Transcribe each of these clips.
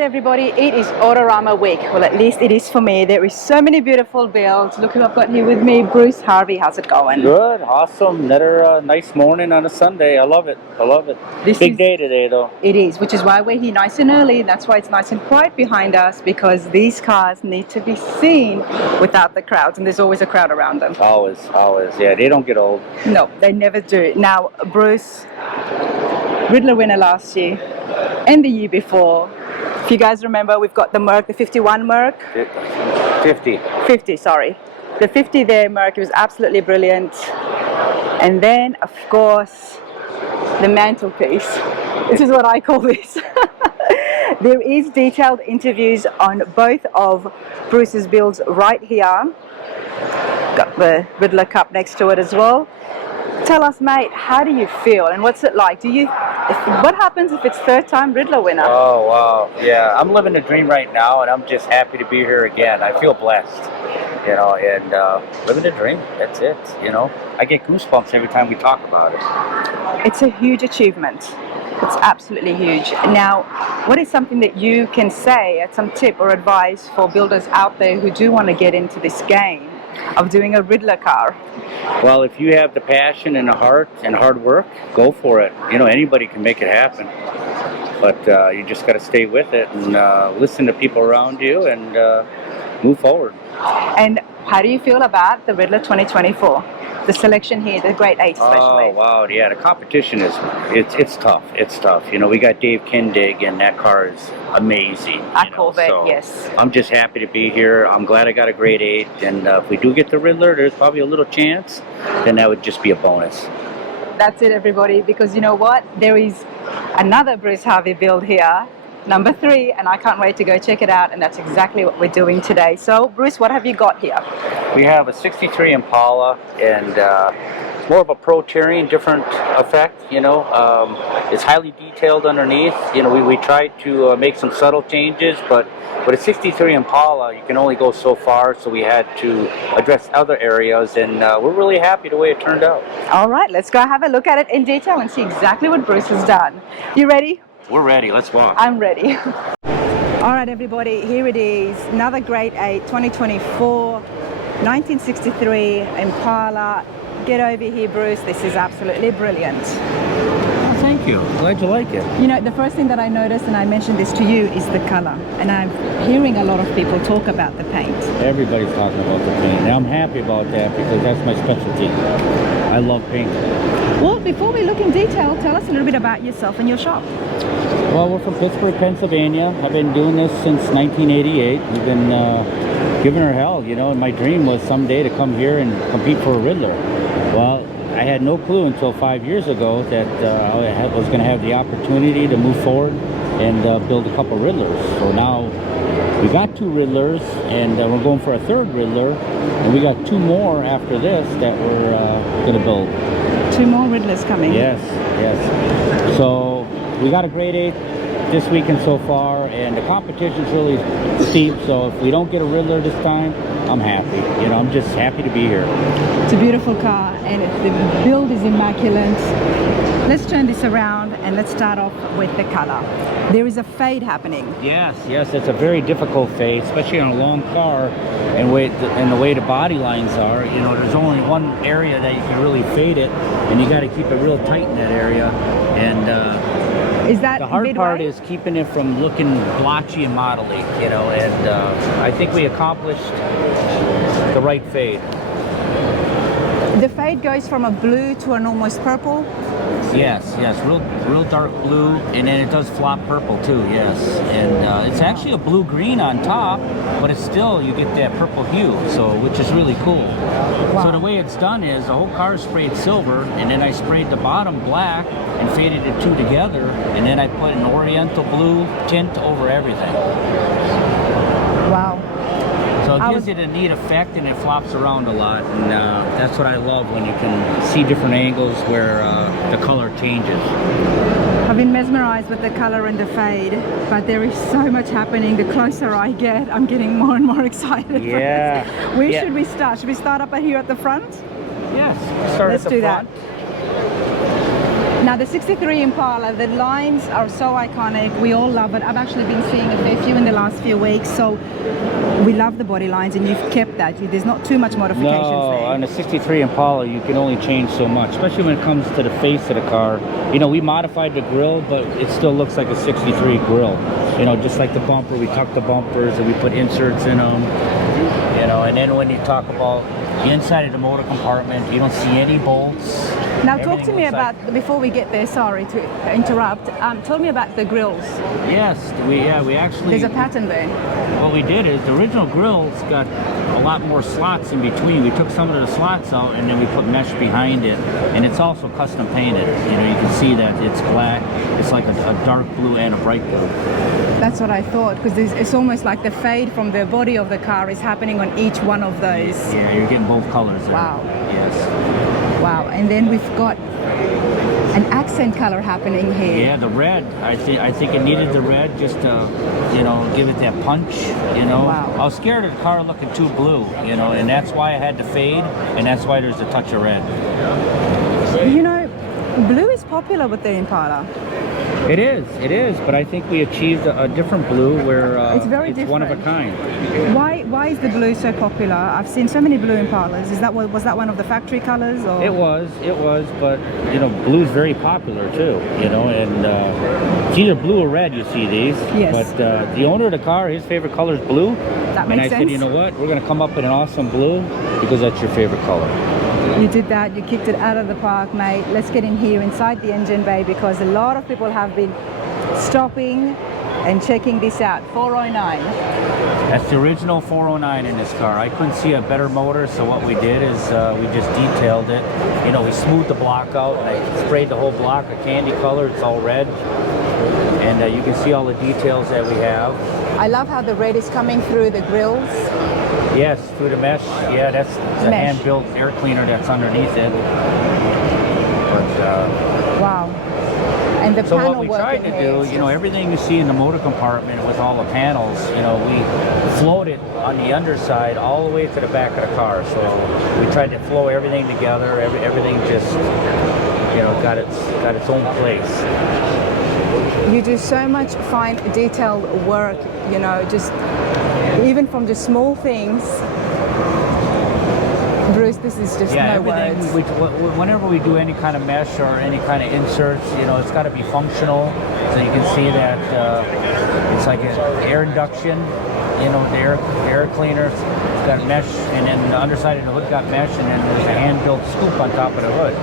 Everybody, it is Autorama week. Well, at least it is for me. There is so many beautiful builds. Look who I've got here with me, Bruce Harvey. How's it going? Good, awesome. Another nice morning on a Sunday. I love it. I love it. Big day today, though. It is, which is why we're here nice and early. That's why it's nice and quiet behind us, because these cars need to be seen without the crowds, and there's always a crowd around them. Always, always. Yeah, they don't get old. No, they never do. Now, Bruce, Ridler winner last year and the year before. If you guys remember, we've got the Merc, the 51 Merc. 50, sorry. The 50 there, Merc, it was absolutely brilliant. And then, of course, the mantelpiece, which is what I call this. There is detailed interviews on both of Bruce's builds right here. Got the Ridler Cup next to it as well. Tell us, mate, how do you feel and what's it like? What happens if it's third time Ridler winner? Oh, wow. Yeah, I'm living the dream right now, and I'm just happy to be here again. I feel blessed, you know, and living the dream, that's it, you know. I get goosebumps every time we talk about it. It's a huge achievement. It's absolutely huge. Now, what is something that you can say as some tip or advice for builders out there who do want to get into this game of doing a Ridler car? Well, if you have the passion and the heart and hard work, go for it. You know, anybody can make it happen. But you just got to stay with it and listen to people around you and move forward. And how do you feel about the Ridler 2024? The selection here, the Grade 8 especially. Oh, wow, yeah, the competition is, it's tough, it's tough. You know, we got Dave Kindig, and that car is amazing. I call that, so yes. I'm just happy to be here. I'm glad I got a Grade 8, and if we do get the Ridler, there's probably a little chance, then that would just be a bonus. That's it, everybody, because you know what? There is another Bruce Harvey build here, number 3, and I can't wait to go check it out, and that's exactly what we're doing today. So, Bruce, what have you got here? We have a 63 Impala, and more of a pro-Tyrian, different effect, you know. It's highly detailed underneath. You know, we tried to make some subtle changes, but with a 63 Impala, you can only go so far, so we had to address other areas, and we're really happy the way it turned out. All right, let's go have a look at it in detail and see exactly what Bruce has done. You ready? We're ready. Let's walk. I'm ready. All right, everybody, here it is. Another Grade 8, 2024, 1963 Impala. Get over here, Bruce. This is absolutely brilliant. Oh, thank you. Glad you like it. You know, the first thing that I noticed, and I mentioned this to you, is the color. And I'm hearing a lot of people talk about the paint. Everybody's talking about the paint. And I'm happy about that because that's my specialty. I love paint. Well, before we look in detail, tell us a little bit about yourself and your shop. Well, we're from Pittsburgh, Pennsylvania. I've been doing this since 1988. We've been giving her hell, you know, and my dream was someday to come here and compete for a Ridler. Well, I had no clue until 5 years ago that I was going to have the opportunity to move forward and build a couple Ridlers. So now we got 2 Ridlers, and we're going for a 3rd Ridler, and we got 2 more after this that we're going to build. 2 more Ridlers coming? Yes, yes. So we got a Grade 8 this weekend so far, and the competition's really steep. So if we don't get a Ridler this time, I'm happy. You know, I'm just happy to be here. It's a beautiful car, and the build is immaculate. Let's turn this around and let's start off with the color. There is a fade happening. Yes, it's a very difficult fade, especially on a long car, and the way the body lines are. You know, there's only one area that you can really fade it, and you got to keep it real tight in that area. And is that the hard midway? part is keeping it from looking blotchy and modelly. You know, and I think we accomplished the right fade. The fade goes from a blue to an almost purple. Yes, real dark blue, and then it does flop purple too. Yes, and it's actually a blue-green on top, but it's still, you get that purple hue, so which is really cool. Wow. So the way it's done is the whole car is sprayed silver, and then I sprayed the bottom black and faded the two together, and then I put an oriental blue tint over everything. Wow. So it gives it a neat effect, and it flops around a lot, and that's what I love, when you can see different angles where the color changes. I've been mesmerized with the color and the fade, but there is so much happening. The closer I get, I'm getting more and more excited. Yeah. Where should we start? Should we start up here at the front? Yes. Start Let's at the do front. that. Now the 63 Impala, the lines are so iconic. We all love it. I've actually been seeing a fair few in the last few weeks, so we love the body lines, and you've kept that. There's not too much modifications there. On the 63 Impala, you can only change so much, especially when it comes to the face of the car. You know, we modified the grille, but it still looks like a 63 grille. You know, just like the bumper, we tucked the bumpers and we put inserts in them. You know, and then when you talk about the inside of the motor compartment, you don't see any bolts. Now talk to me about, before we get there, sorry to interrupt, tell me about the grills. Yes, we actually... There's a pattern there. What we did is, the original grill's got a lot more slots in between. We took some of the slots out, and then we put mesh behind it, and it's also custom painted. You know, you can see that it's black. It's like a dark blue and a bright blue. That's what I thought, because it's almost like the fade from the body of the car is happening on each one of those. Yeah, you're getting both colors there. Wow. Yes. Wow, and then we've got an accent color happening here. Yeah, the red. I think it needed the red just to, you know, give it that punch, you know. Wow. I was scared of the car looking too blue, you know, and that's why I had to fade, and that's why there's a touch of red. You know, blue is popular with the Impala. It is, but I think we achieved a different blue where it's very it's different. one of a kind. Why is the blue so popular? I've seen so many blue Impalas. Was that one of the factory colors? Or? It was, but you know, blue's very popular too. You know, and it's either blue or red. You see these. Yes. But the owner of the car, his favorite color is blue. That makes and I sense. said, you know what? We're gonna come up with an awesome blue because that's your favorite color. You did that, you kicked it out of the park, mate. Let's get in here inside the engine bay, because a lot of people have been stopping and checking this out. 409. That's the original 409 in this car. I couldn't see a better motor, so what we did is we just detailed it. You know, we smoothed the block out, and I sprayed the whole block a candy color. It's all red. And you can see all the details that we have. I love how the red is coming through the grills. Yes, through the mesh. Yeah, that's the Mesh. hand-built air cleaner that's underneath it. But Wow. And the so panel what we work tried in to here do, is you know, everything you see in the motor compartment with all the panels, you know, we floated on the underside all the way to the back of the car. So we tried to flow everything together. Everything just, you know, got its own place. You do so much fine detailed work, you know, just even from the small things. Bruce, this is just no words. Whenever we do any kind of mesh or any kind of inserts, you know, it's got to be functional. So you can see that it's like an air induction, you know, the air cleaner. It's got mesh, and then the underside of the hood got mesh, and then there's a hand-built scoop on top of the hood.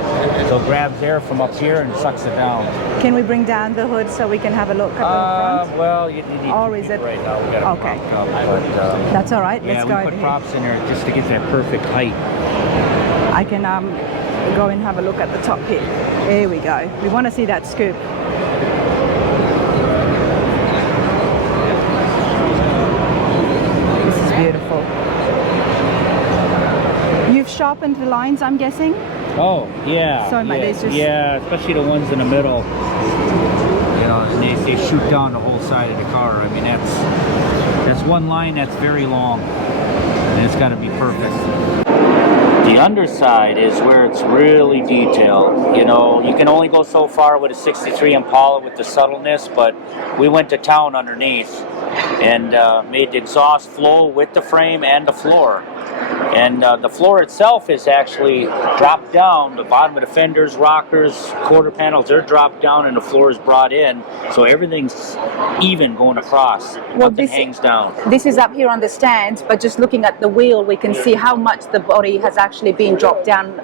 So it grabs air from up here and sucks it down. Can we bring down the hood so we can have a look at the front? Well, you need Or to is it- right now. We got Okay. it propped up, but That's all right. yeah, Let's we go put over here. props in there just to get that perfect height. I can go and have a look at the top here. There we go. We want to see that scoop. This is beautiful. You've sharpened the lines, I'm guessing? Oh, yeah. So, yeah, there's just- yeah, especially the ones in the middle. You know, and they shoot down the whole side of the car. I mean, that's one line that's very long, and it's got to be perfect. The underside is where it's really detailed. You know, you can only go so far with a 63 Impala with the subtleness, but we went to town underneath and made the exhaust flow with the frame and the floor. And the floor itself is actually dropped down. The bottom of the fenders, rockers, quarter panels, they're dropped down and the floor is brought in. So everything's even going across. Well, Nothing hangs down. This is up here on the stand, but just looking at the wheel, we can see how much the body has actually been dropped down.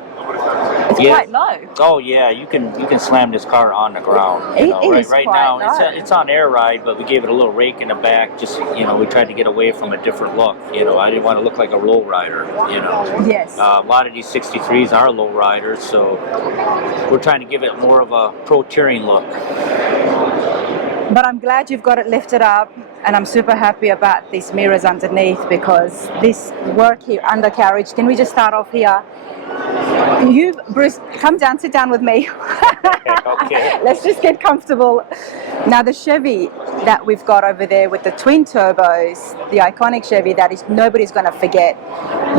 It's quite low. Oh yeah, you can slam this car on the ground. You know, right now it's on air ride, but we gave it a little rake in the back. Just, you know, we tried to get away from a different look. You know, I didn't want to look like a low rider. You know. Yes. A lot of these 63s are low riders, so we're trying to give it more of a pro touring look. But I'm glad you've got it lifted up, and I'm super happy about these mirrors underneath, because this work here, undercarriage. Can we just start off here? You, Bruce, come down, sit down with me. Okay. Let's just get comfortable. Now, the Chevy that we've got over there with the twin turbos, the iconic Chevy that is nobody's going to forget.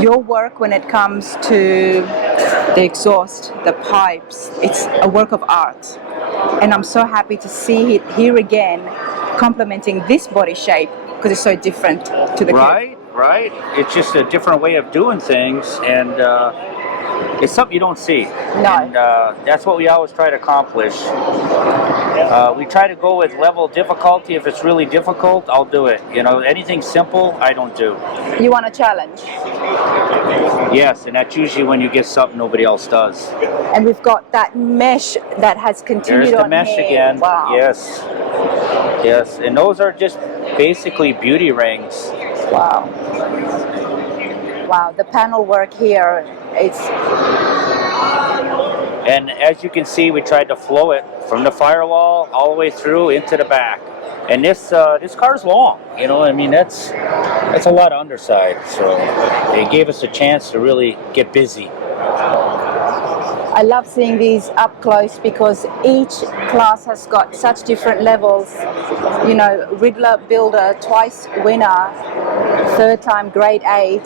Your work when it comes to the exhaust, the pipes, it's a work of art. And I'm so happy to see it here again, complementing this body shape, because it's so different to the Right. It's just a different way of doing things, and it's something you don't see. No. And that's what we always try to accomplish. We try to go with level of difficulty. If it's really difficult, I'll do it. You know, anything simple, I don't do. You want a challenge? Yes, and that's usually when you get something nobody else does. And we've got that mesh that has continued. There's the mesh here. again. Wow. Yes, and those are just basically beauty rings. Wow. Wow, the panel work here, it's... And as you can see, we tried to flow it from the firewall all the way through into the back. And this car's long, you know, I mean, that's a lot of underside. So it gave us a chance to really get busy. I love seeing these up close, because each class has got such different levels. You know, Ridler builder, twice winner, third time grade 8.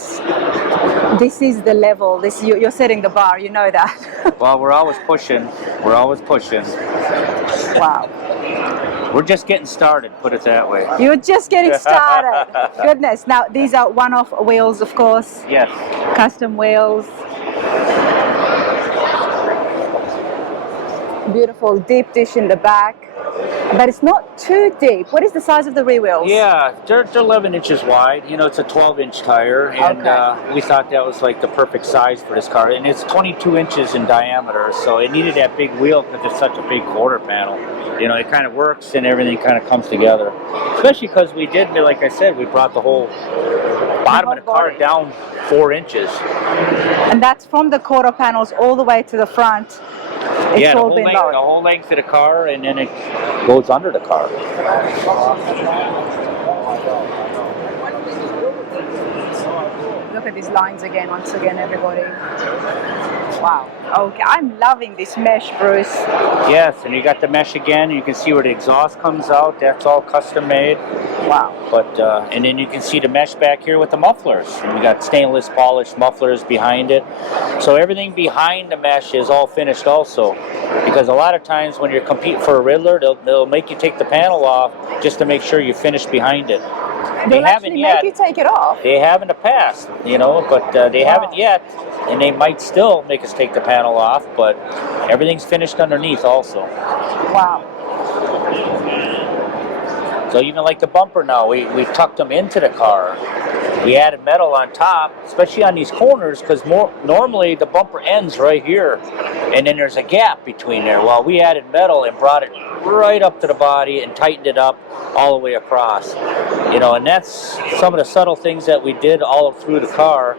This is the level. You're setting the bar, you know that. Well, we're always pushing. Wow. We're just getting started, put it that way. You're just getting started. Goodness. Now, these are one-off wheels, of course. Yes. Custom wheels. Beautiful deep dish in the back, but it's not too deep. What is the size of the rear wheels? Yeah, they're 11 inches wide. You know, it's a 12-inch tire, and we thought that was like the perfect size for this car. And it's 22 inches in diameter, so it needed that big wheel because it's such a big quarter panel. You know, it kind of works and everything kind of comes together. Especially because we did, like I said, we brought the whole bottom of the car down 4 inches. And that's from the quarter panels all the way to the front. It's all been lowered. The whole length of the car, and then it goes under the car. Look at these lines again, once again, everybody. Wow. Okay, I'm loving this mesh, Bruce. Yes, and you got the mesh again. You can see where the exhaust comes out. That's all custom made. Wow. But and then you can see the mesh back here with the mufflers. And we got stainless polished mufflers behind it. So everything behind the mesh is all finished also. Because a lot of times when you're competing for a Ridler, they'll make you take the panel off just to make sure you finish behind it. They'll actually make you take it off. They have in the past, you know, but they haven't yet, and they might still make us take the panel off, but everything's finished underneath also. Wow. So even like the bumper now, we tucked them into the car. We added metal on top, especially on these corners, because normally the bumper ends right here, and then there's a gap between there. Well, we added metal and brought it right up to the body and tightened it up all the way across. You know, and that's some of the subtle things that we did all through the car,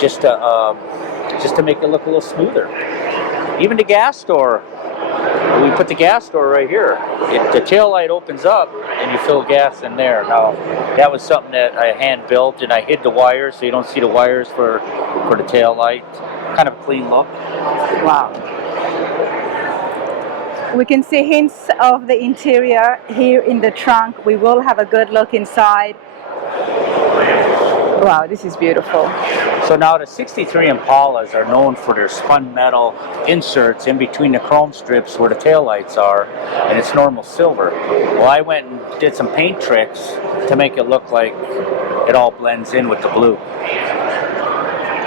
just to make it look a little smoother. Even the gas door. We put the gas door right here. The tail light opens up and you fill gas in there. Now, that was something that I hand built, and I hid the wires so you don't see the wires for the tail light. Kind of a clean look. Wow. We can see hints of the interior here in the trunk. We will have a good look inside. Wow, this is beautiful. So now the 63 Impalas are known for their spun metal inserts in between the chrome strips where the taillights are, and it's normal silver. Well, I went and did some paint tricks to make it look like it all blends in with the blue.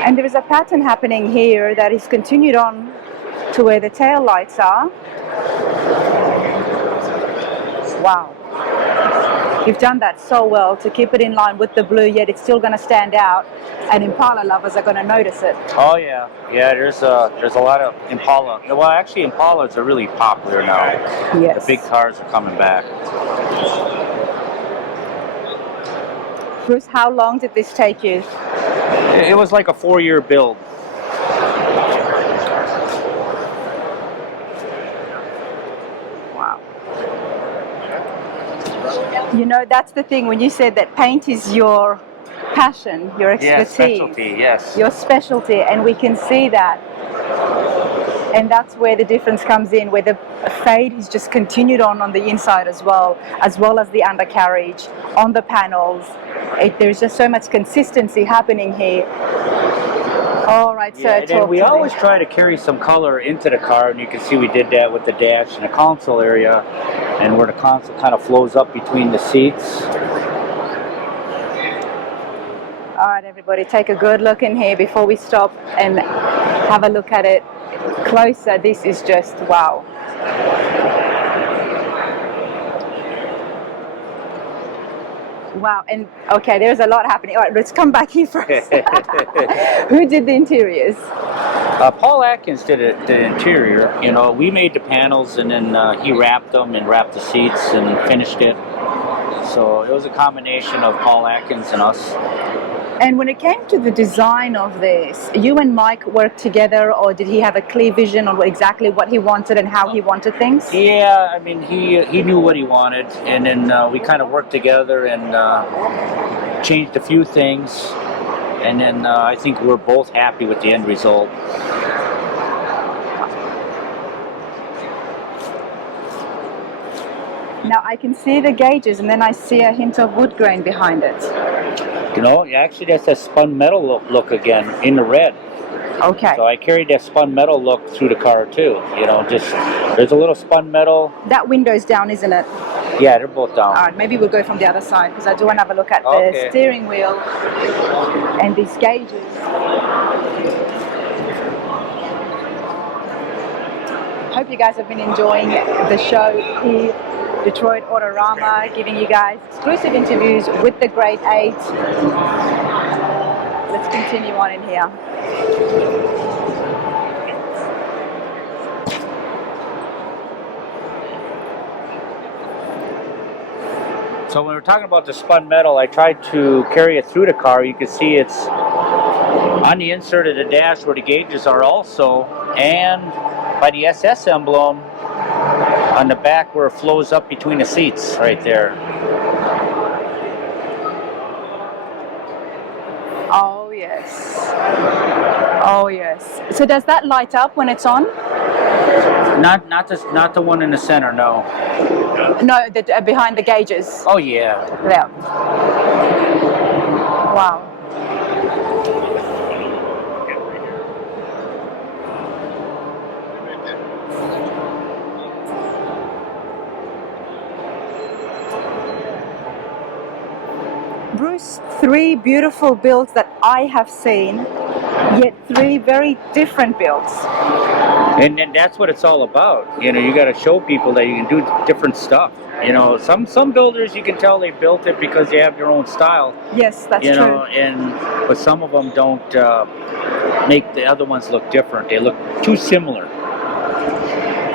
And there is a pattern happening here that is continued on to where the taillights are. Wow. You've done that so well to keep it in line with the blue, yet it's still going to stand out, and Impala lovers are going to notice it. Oh yeah, yeah. There's a lot of Impala. Well, actually, Impalas are really popular now. Yes. The big cars are coming back. Bruce, how long did this take you? It was like a 4-year build. Wow. You know, that's the thing when you said that paint is your passion, your expertise. Yeah, specialty, yes. Your specialty, and we can see that. And that's where the difference comes in, where the fade is just continued on the inside as well as the undercarriage, on the panels. There's just so much consistency happening here. All right, so and we always try to carry some color into the car, and you can see we did that with the dash and the console area, and where the console kind of flows up between the seats. All right, everybody, take a good look in here before we stop and have a look at it closer. This is just wow. Wow, and okay, there's a lot happening. All right, let's come back here first. Who did the interiors? Paul Atkins did the interior. You know, we made the panels, and then he wrapped them and wrapped the seats and finished it. So it was a combination of Paul Atkins and us. And when it came to the design of this, you and Mike worked together, or did he have a clear vision on exactly what he wanted and how he wanted things? Yeah, I mean, he knew what he wanted, and then we kind of worked together and changed a few things, and then I think we're both happy with the end result. Now I can see the gauges, and then I see a hint of wood grain behind it. You know, actually that's a spun metal look again in the red. Okay. So I carried that spun metal look through the car too. You know, just there's a little spun metal. That window's down, isn't it? Yeah, they're both down. All right, maybe we'll go from the other side because I do want to have a look at the steering wheel and these gauges. Hope you guys have been enjoying the show here. Detroit Autorama, giving you guys exclusive interviews with the Grade 8. Let's continue on in here. So when we're talking about the spun metal, I tried to carry it through the car. You can see it's on the insert of the dash where the gauges are also, and by the SS emblem on the back where it flows up between the seats right there. Oh yes. Oh yes. So does that light up when it's on? Not the one in the center, no. No, the behind the gauges. Oh yeah. Yeah. Wow. Bruce, 3 beautiful builds that I have seen, yet 3 very different builds. And that's what it's all about. You know, you got to show people that you can do different stuff. You know, some builders you can tell they built it because they have their own style. Yes, that's true. You know, but some of them don't make the other ones look different. They look too similar.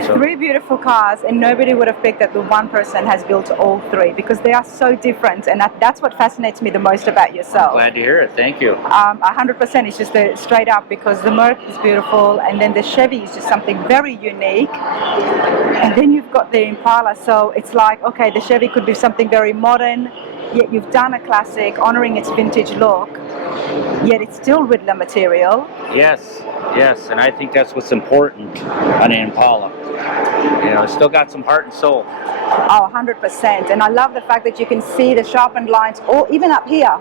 So. 3 beautiful cars, and nobody would have picked that the one person has built all 3 because they are so different, and that's what fascinates me the most about yourself. I'm glad to hear it. Thank you. 100%. It's just straight up because the Merc is beautiful, and then the Chevy is just something very unique, and then you've got the Impala. So it's like, okay, the Chevy could be something very modern, yet you've done a classic, honoring its vintage look, yet it's still Ridler material. Yes, yes, and I think that's what's important on an Impala. You know, it's still got some heart and soul. Oh, 100%. And I love the fact that you can see the sharpened lines, or even up here.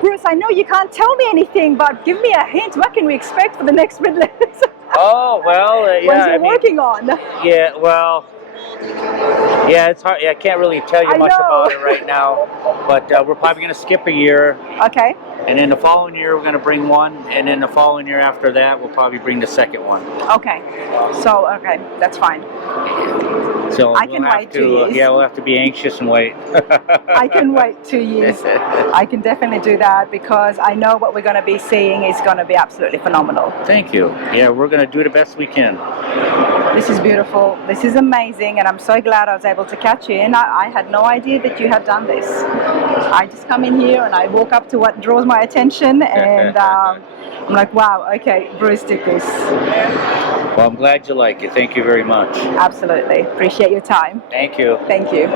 Bruce, I know you can't tell me anything, but give me a hint. What can we expect for the next Ridler? Oh, well, yeah. What you're working on? Yeah, well, yeah, it's hard. Yeah, I can't really tell you much about it right now, but we're probably going to skip a year. Okay. And then the following year, we're going to bring one, and then the following year after that, we'll probably bring the second one. Okay. So, okay, that's fine. So I can wait 2 years. Yeah, we'll have to be anxious and wait. I can wait 2 years. I can definitely do that because I know what we're going to be seeing is going to be absolutely phenomenal. Thank you. Yeah, we're going to do the best we can. This is beautiful. This is amazing, and I'm so glad I was able to catch you in. I had no idea that you had done this. I just come in here and I walk up to what draws my attention, and I'm like, wow, okay, Bruce did this. Well, I'm glad you like it. Thank you very much. Absolutely. Appreciate your time. Thank you. Thank you.